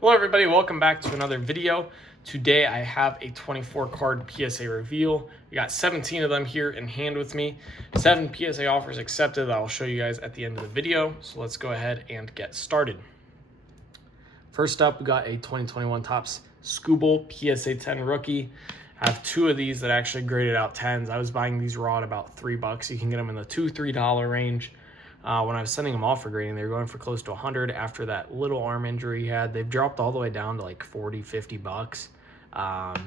Hello everybody, welcome back to another video. Today I have a 24 card PSA reveal. We got 17 of them here in hand with me. 7 PSA offers accepted that I'll show you guys at the end of the video. So let's go ahead and get started. First up, we got a 2021 Topps Skubal PSA 10 rookie. I have 2 of these that actually graded out 10s. I was buying these raw at about $3. You can get them in the $2-3 range. When I was sending them off for grading, they were going for close to 100 after that little arm injury he had. They've dropped all the way down to like 40-50 bucks.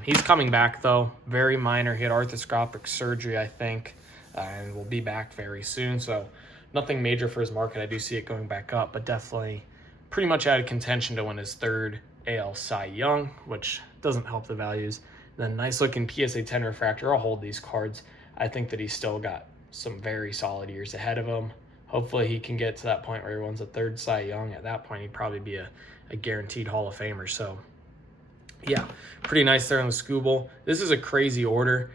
He's coming back though, very minor. He had arthroscopic surgery, I think, and will be back very soon. So nothing major for his market. I do see it going back up, but definitely pretty much out of contention to win his 3rd AL Cy Young, which doesn't help the values. Then nice looking PSA 10 refractor. I'll hold these cards. I think that he's still got some very solid years ahead of him. Hopefully he can get to that point where he wins a 3rd Cy Young. At that point, he'd probably be a guaranteed Hall of Famer. So, yeah, pretty nice there on the Skubal. This is a crazy order.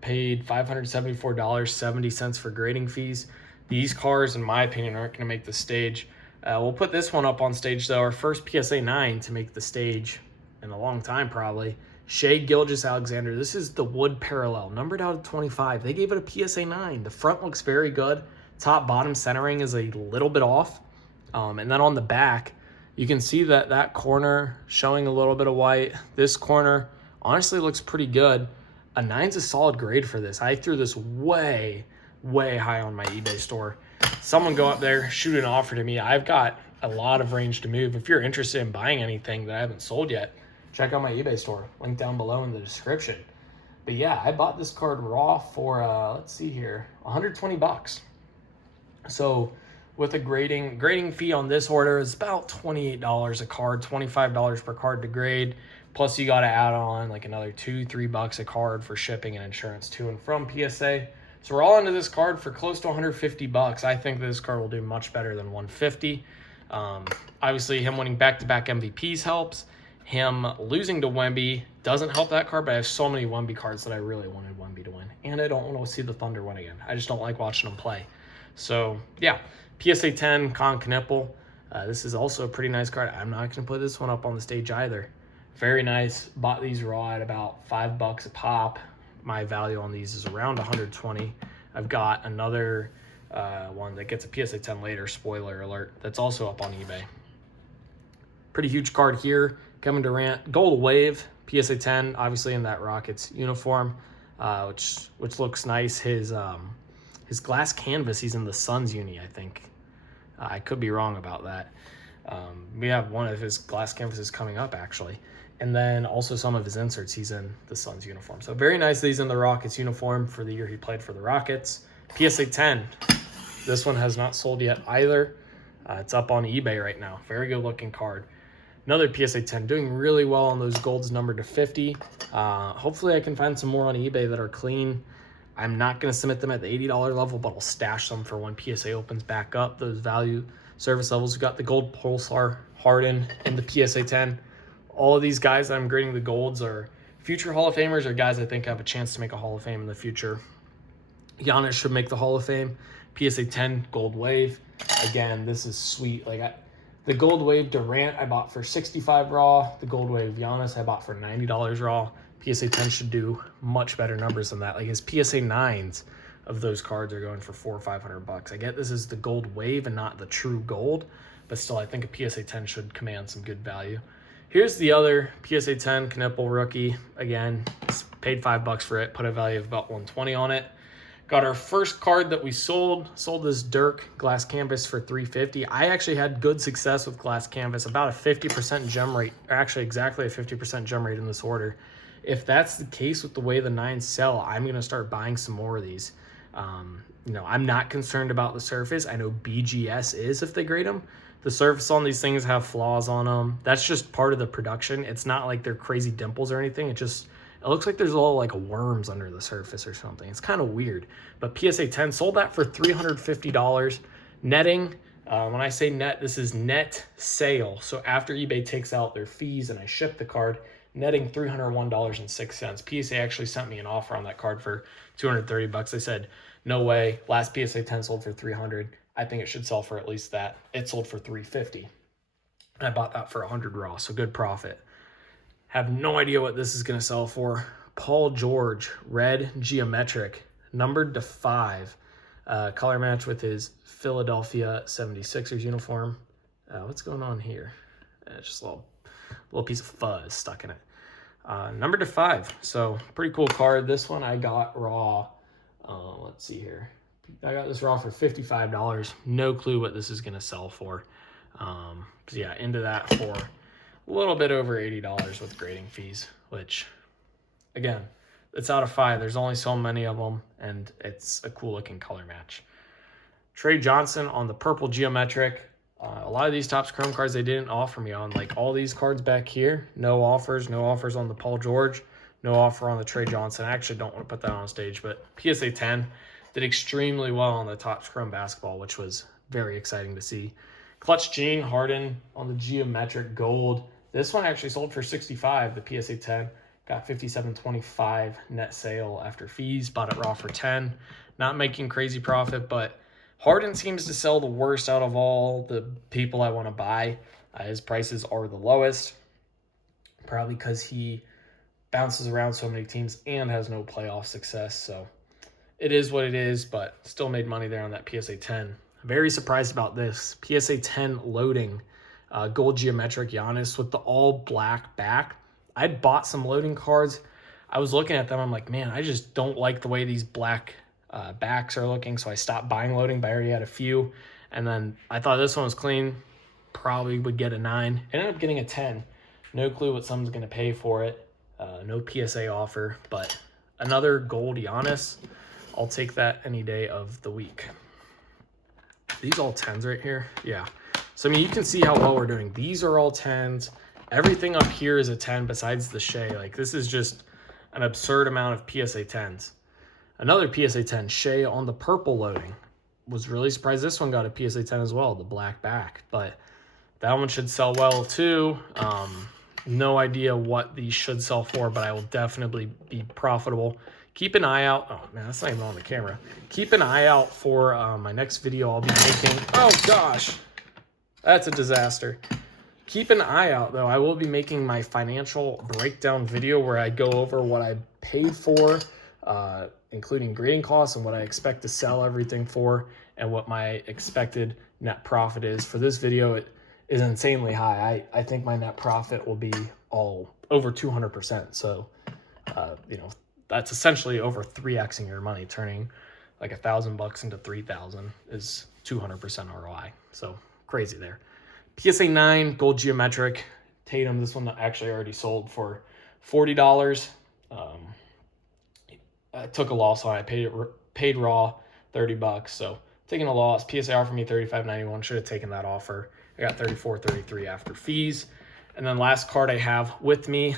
Paid $574.70 for grading fees. These cards, in my opinion, aren't going to make the stage. We'll put this one up on stage, though. Our first PSA 9 to make the stage in a long time, probably. Shea Gilgeous-Alexander. This is the wood parallel, numbered out of 25. They gave it a PSA 9. The front looks very good. Top bottom centering is a little bit off. And then on the back, you can see that that corner showing a little bit of white. This corner honestly looks pretty good. A 9's a solid grade for this. I threw this way high on my eBay store. Someone go up there, shoot an offer to me. I've got a lot of range to move. If you're interested in buying anything that I haven't sold yet, check out my eBay store. Link down below in the description. But yeah, I bought this card raw for, let's see here, 120 bucks. So with a grading fee on this order is about $28 a card, $25 per card to grade. Plus you got to add on like another $2-3 a card for shipping and insurance to and from PSA. So we're all into this card for close to 150 bucks. I think this card will do much better than 150. Obviously him winning back-to-back MVPs helps. Him losing to Wemby doesn't help that card, but I have so many Wemby cards that I really wanted Wemby to win. And I don't want to see the Thunder win again. I just don't like watching them play. So, yeah, PSA 10, Con Knippel. This is also a pretty nice card. I'm not going to put this one up on the stage either. Very nice. Bought these raw at about $5 a pop. My value on these is around 120. I've got another one that gets a PSA 10 later, spoiler alert, that's also up on eBay. Pretty huge card here. Kevin Durant, Gold Wave, PSA 10, obviously in that Rockets uniform, which looks nice. His glass canvas, he's in the Suns uni, I think. I could be wrong about that. We have one of his glass canvases coming up, actually. And then also some of his inserts, he's in the Suns uniform. So very nice that he's in the Rockets uniform for the year he played for the Rockets. PSA 10, this one has not sold yet either. It's up on eBay right now. Very good looking card. Another PSA 10, doing really well on those golds numbered to 50. Hopefully I can find some more on eBay that are clean. I'm not going to submit them at the $80 level, but I'll stash them for when PSA opens back up. Those value service levels. We've got the gold Pulsar Harden in the PSA 10. All of these guys that I'm grading the golds are future Hall of Famers or guys I think have a chance to make a Hall of Fame in the future. Giannis should make the Hall of Fame. PSA 10 Gold Wave. Again, this is sweet. The Gold Wave Durant I bought for $65 raw. The Gold Wave Giannis I bought for $90 raw. PSA 10 should do much better numbers than that. Like his PSA 9s of those cards are going for $400 or $500. I get this is the Gold Wave and not the true gold, but still I think a PSA 10 should command some good value. Here's the other PSA 10 Knippel rookie. Again, paid $5 for it, put a value of about 120 on it. Got our first card that we sold this Dirk glass canvas for $350. I actually had good success with glass canvas, about a 50% gem rate, or actually exactly a 50% gem rate in this order. If that's the case with the way the 9s sell, I'm going to start buying some more of these. I'm not concerned about the surface. I know BGS is if they grade them. The surface on these things have flaws on them. That's just part of the production. It's not like they're crazy dimples or anything. It looks like there's a little like worms under the surface or something. It's kind of weird. But PSA 10 sold that for $350. Netting, when I say net, this is net sale. So after eBay takes out their fees and I ship the card, netting $301.06. PSA actually sent me an offer on that card for $230. They said, no way. Last PSA 10 sold for $300. I think it should sell for at least that. It sold for $350. I bought that for 100 raw, so good profit. Have no idea what this is going to sell for. Paul George, red geometric, numbered to 5. Color match with his Philadelphia 76ers uniform. What's going on here? Just a little piece of fuzz stuck in it. Numbered to 5, so pretty cool card. This one I got raw. Let's see here. I got this raw for $55. No clue what this is going to sell for. Yeah, into that for a little bit over $80 with grading fees, which, again, it's out of 5. There's only so many of them, and it's a cool looking color match. Trey Johnson on the purple geometric. A lot of these Topps Chrome cards they didn't offer me on. Like all these cards back here, no offers. No offers on the Paul George. No offer on the Trey Johnson. I actually don't want to put that on stage, but PSA 10 did extremely well on the Topps Chrome basketball, which was very exciting to see. Clutch Gene Harden on the geometric gold. This one actually sold for $65. The PSA 10 got $57.25 net sale after fees. Bought it raw for $10. Not making crazy profit, but Harden seems to sell the worst out of all the people I want to buy. His prices are the lowest, probably because he bounces around so many teams and has no playoff success. So it is what it is, but still made money there on that PSA 10. Very surprised about this. PSA 10 loading, gold geometric Giannis with the all black back. I'd bought some loading cards. I was looking at them. I'm like, man, I just don't like the way these black backs are looking. So I stopped buying loading, but I already had a few. And then I thought this one was clean. Probably would get a 9. Ended up getting a 10. No clue what someone's going to pay for it. No PSA offer, but another gold Giannis. I'll take that any day of the week. These all 10s right here. Yeah. So, I mean, you can see how well we're doing. These are all 10s. Everything up here is a 10 besides the Shea. Like, this is just an absurd amount of PSA 10s. Another PSA 10, Shea on the purple loading. Was really surprised this one got a PSA 10 as well, the black back. But that one should sell well too. No idea what these should sell for, but I will definitely be profitable. Keep an eye out. Oh, man, that's not even on the camera. Keep an eye out for my next video I'll be making. Oh, gosh. That's a disaster. Keep an eye out, though. I will be making my financial breakdown video where I go over what I paid for, including grading costs and what I expect to sell everything for, and what my expected net profit is. For this video, it is insanely high. I think my net profit will be all over 200%. So, you know, that's essentially over 3xing your money. Turning like $1,000 into 3,000 is 200% ROI. So crazy there. PSA 9 gold geometric Tatum. This one actually already sold for $40. I took a loss on it. I paid raw $30. So taking a loss. PSA offered me $35.91. Should have taken that offer. I got $34.33 after fees. And then last card I have with me,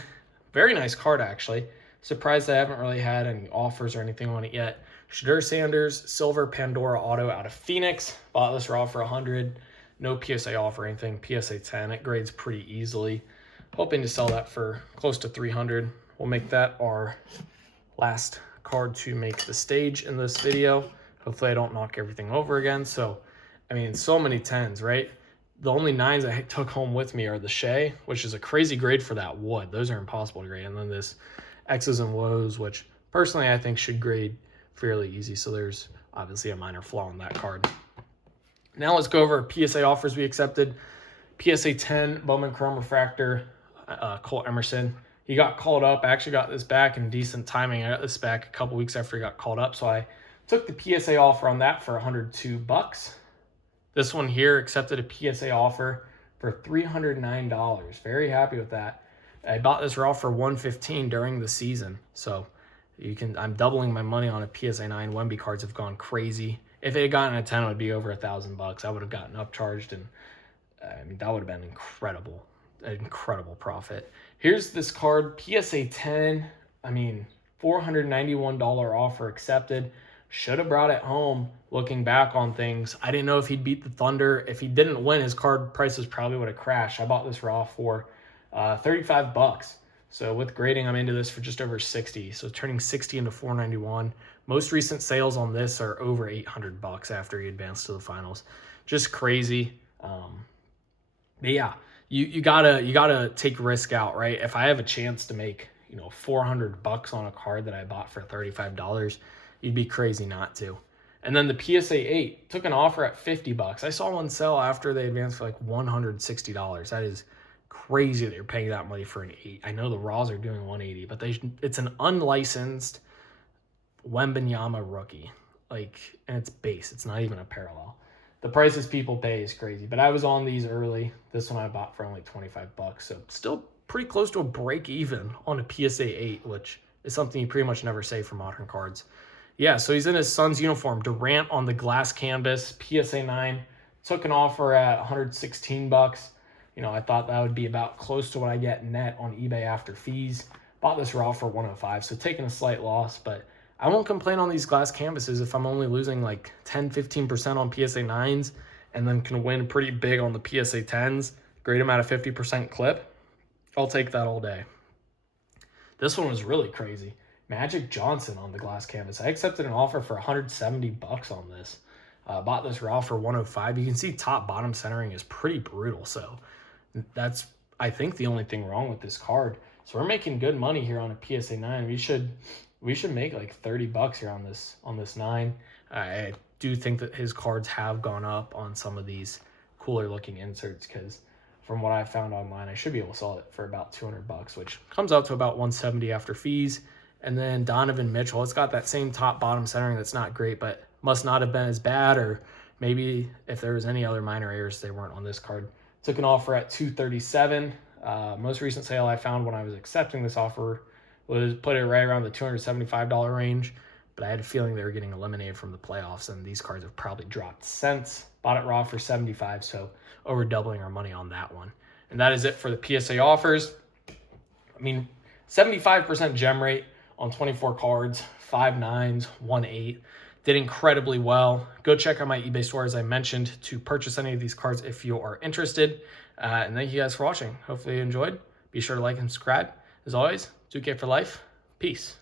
very nice card actually. Surprised I haven't really had any offers or anything on it yet. Shadur Sanders, Silver Pandora Auto out of Phoenix. Bought this raw for $100. No PSA offer or anything. PSA 10. It grades pretty easily. Hoping to sell that for close to $300. We'll make that our last card to make the stage in this video. Hopefully I don't knock everything over again. So, I mean, so many 10s, right? The only 9s I took home with me are the Shea, which is a crazy grade for that wood. Those are impossible to grade. And then this X's and Woes, which personally I think should grade fairly easy. So there's obviously a minor flaw in that card. Now let's go over PSA offers we accepted. PSA 10 Bowman Chrome Refractor, Cole Emerson. He got called up. I actually got this back in decent timing. I got this back a couple weeks after he got called up. So I took the PSA offer on that for $102. This one here accepted a PSA offer for $309. Very happy with that. I bought this raw for $115 during the season. So I'm doubling my money on a PSA 9. Wemby cards have gone crazy. If it had gotten a 10, it would be over $1,000. I would have gotten upcharged, and I mean, that would have been incredible. An incredible profit. Here's this card, PSA 10. I mean, $491 offer accepted. Should have brought it home. Looking back on things, I didn't know if he'd beat the Thunder. If he didn't win, his card prices probably would have crashed. I bought this raw for $35. So with grading, I'm into this for just over 60. So turning 60 into 491. Most recent sales on this are over $800 after he advanced to the finals. Just crazy. But yeah, you gotta take risk out, right? If I have a chance to make, you know, $400 on a card that I bought for $35, you'd be crazy not to. And then the PSA 8 took an offer at $50. I saw one sell after they advanced for like $160. That is crazy that you're paying that money for an 8. I know the Raws are doing 180, but it's an unlicensed Wembanyama rookie. Like, and it's base. It's not even a parallel. The prices people pay is crazy, but I was on these early. This one I bought for only $25, so still pretty close to a break even on a PSA 8, which is something you pretty much never say for modern cards. Yeah, so he's in his Suns uniform. Durant on the glass canvas, PSA 9. Took an offer at $116. You know, I thought that would be about close to what I get net on eBay after fees. Bought this raw for $105, so taking a slight loss, but I won't complain on these glass canvases if I'm only losing like 10-15% on PSA 9s and then can win pretty big on the PSA 10s. Great amount of 50% clip. I'll take that all day. This one was really crazy. Magic Johnson on the glass canvas. I accepted an offer for $170 on this. Bought this raw for $105. You can see top bottom centering is pretty brutal. So that's, I think, the only thing wrong with this card. So we're making good money here on a PSA 9. We should make like $30 here on this 9. I do think that his cards have gone up on some of these cooler looking inserts, because from what I found online, I should be able to sell it for about $200, which comes out to about $170 after fees. And then Donovan Mitchell, it's got that same top bottom centering that's not great, but must not have been as bad, or maybe if there was any other minor errors, they weren't on this card. Took an offer at $237. Most recent sale I found when I was accepting this offer was put it right around the $275 range, but I had a feeling they were getting eliminated from the playoffs, and these cards have probably dropped since. Bought it raw for $75, so over doubling our money on that one. And that is it for the PSA offers. I mean, 75% gem rate on 24 cards, 5 9s, 1 8. Did incredibly well. Go check out my eBay store, as I mentioned, to purchase any of these cards if you are interested. And thank you guys for watching. Hopefully you enjoyed. Be sure to like and subscribe. As always, 2K for life. Peace.